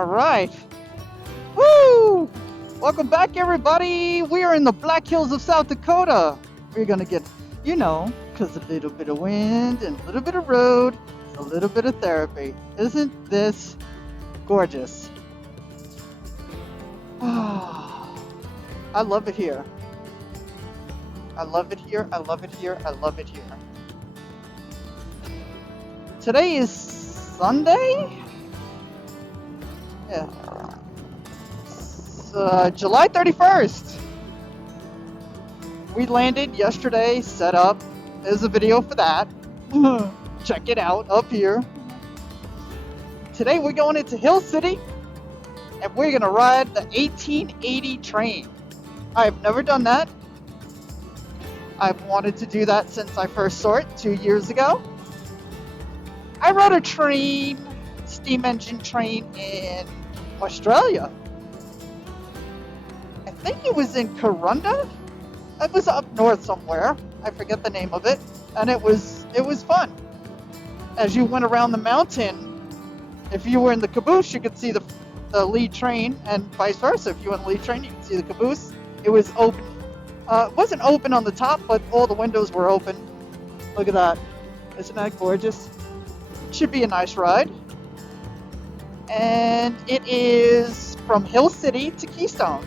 All right. Woo! Welcome back, everybody. We are in the Blackhills of South Dakota. We're gonna get, because a little bit of wind and a little bit of road, a little bit of therapy. Isn't this gorgeous? I love it here. I love it here. I love it here. I love it here. Today is Sunday? Yeah. July 31st. We landed yesterday, set up. There's a video for that. Check it out up here. Today we're going into Hill City and we're going to ride the 1880 train. I've never done that. I've wanted to do that since I first saw it 2 years ago. I rode a train, steam engine train in Australia. I think it was in Corunda. It was up north somewhere. I forget the name of it. And it was fun. As you went around the mountain, if you were in the caboose, you could see the lead train, and vice versa. If you were in the lead train, you could see the caboose. It was open. It wasn't open on the top, but all the windows were open. Look at that. Isn't that gorgeous? Should be a nice ride. And it is from Hill City to Keystone.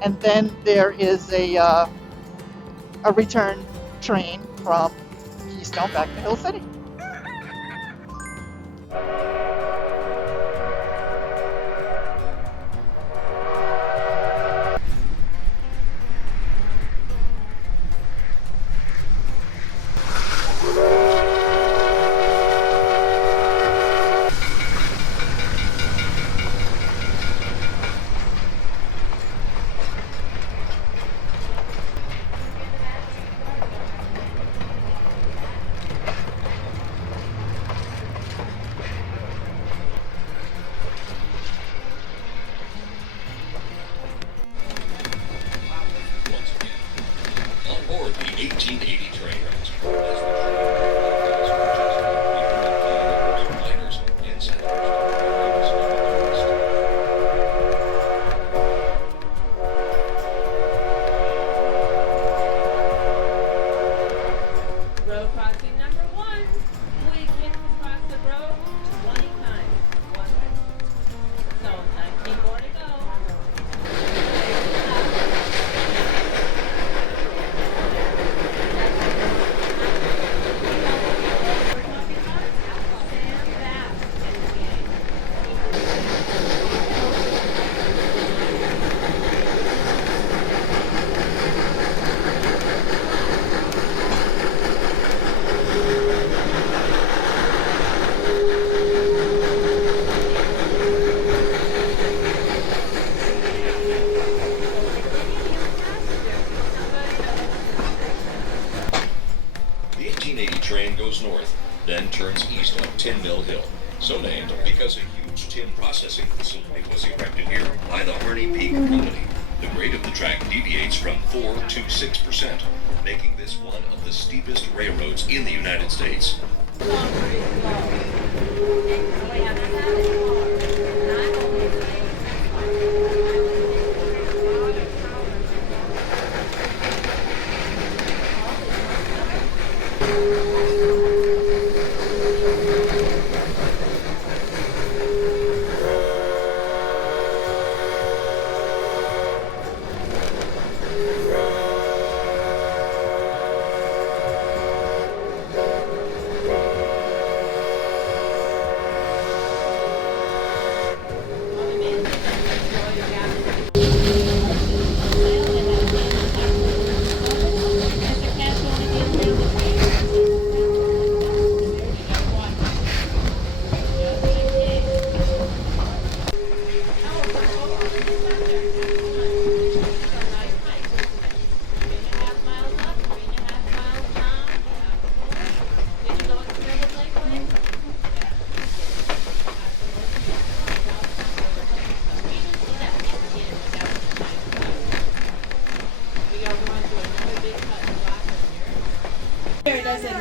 And then there is a return train from Keystone back to Hill City. Aboard the 1880 train routes. Road crossing number 1. We can cross the road 20 times. One way. So, 19 more to go. The 1880 train goes north, then turns east up Tin Mill Hill, so named because a huge tin processing facility was erected here by the Harney Peak Company. The grade of the track deviates from 4 to 6%, making this one of the steepest railroads in the United States.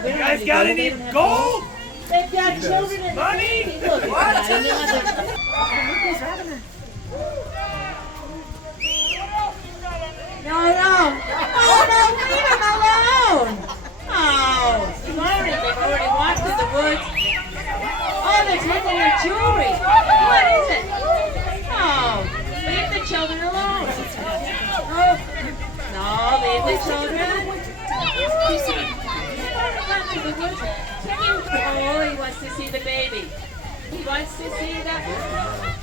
You guys got any gold? They've got children and babies. Look, it's got another. No, leave him alone. Oh, they've already walked to the woods. Oh, they're taking their jewelry. What is it? Oh, leave the children alone. Oh, no, leave the children. To the woods. Oh, he wants to see the baby. He wants to see the...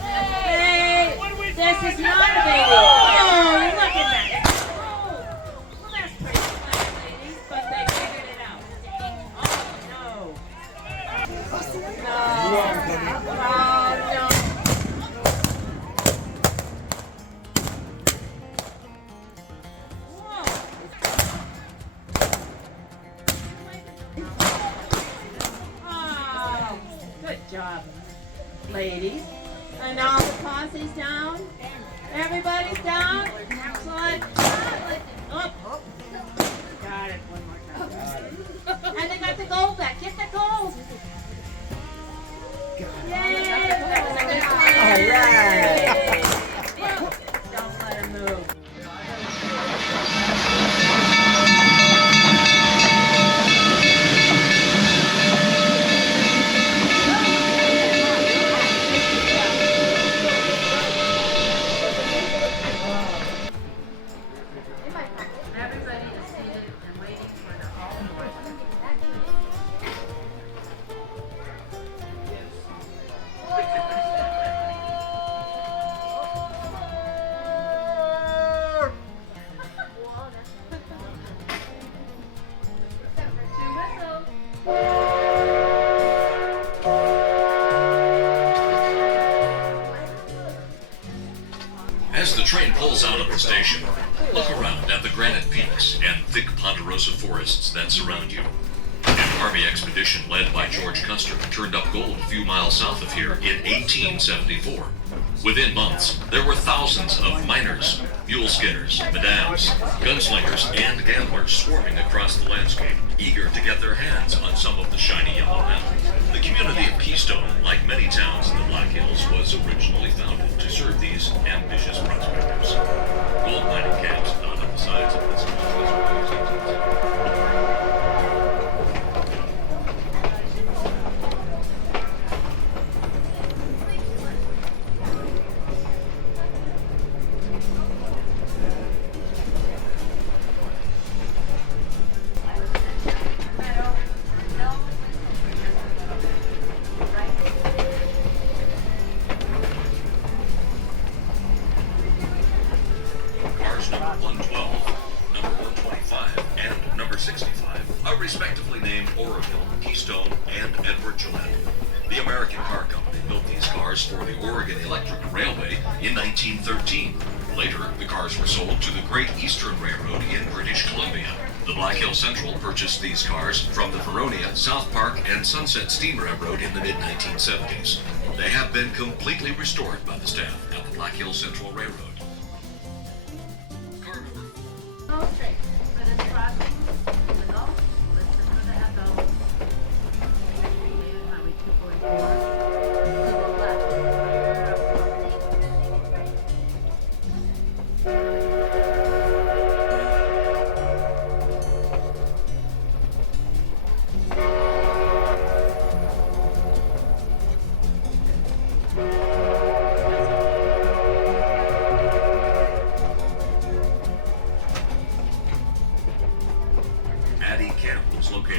Hey, this is not a baby. Oh, look at that. Oh, well, that's pretty nice, ladies, but they figured it out. Oh, no. Oh, good job, ladies. And all the posse's down. Everybody's down. Excellent. Up. Got it. One more time. And they got the gold back. Get the gold. Yay! That was a good one. All right. Don't let him move. As the train pulls out of the station, look around at the granite peaks and thick ponderosa forests that surround you. An army expedition led by George Custer turned up gold a few miles south of here in 1874. Within months, there were thousands of miners, mule skinners, madams, gunslingers, and gamblers swarming across the landscape, eager to get their hands on some of the shiny yellow metal. The community of Keystone, like many towns in the Blackhills, was originally founded to serve these ambitious prospectors. Gold mining camps dotted the sides of this number 112, number 125, and number 65 are respectively named Oroville, Keystone, and Edward Gillette. The American Car Company built these cars for the Oregon Electric Railway in 1913. Later, the cars were sold to the Great Eastern Railroad in British Columbia. The Blackhill Central purchased these cars from the Veronia, South Park, and Sunset Steam Railroad in the mid-1970s. They have been completely restored by the staff at the Blackhill Central Railroad. Go straight. For this crossing, the go. Listen for the echo. Highway 244. To the left.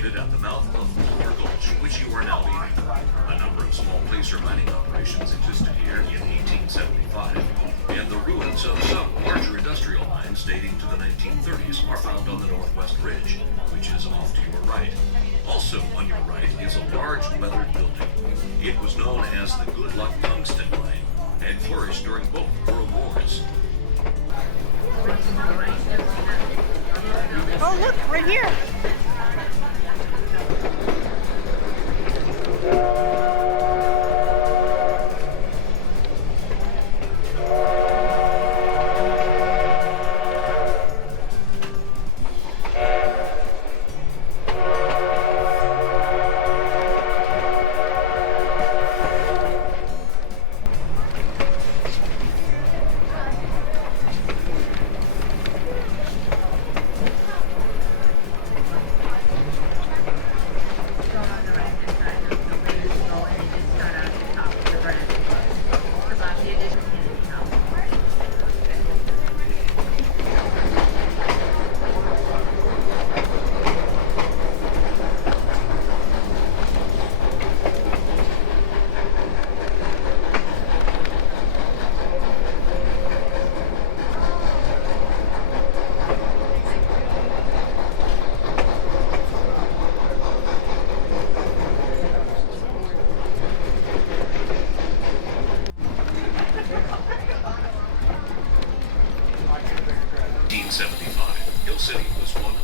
At the mouth of Lower Gulch, which you are now leaving. A number of small placer mining operations existed here in 1875, and the ruins of some larger industrial mines dating to the 1930s are found on the northwest ridge, which is off to your right. Also on your right is a large weathered building. It was known as the Good Luck Tungsten Mine, and flourished during both World Wars. Oh, look, right here. city was one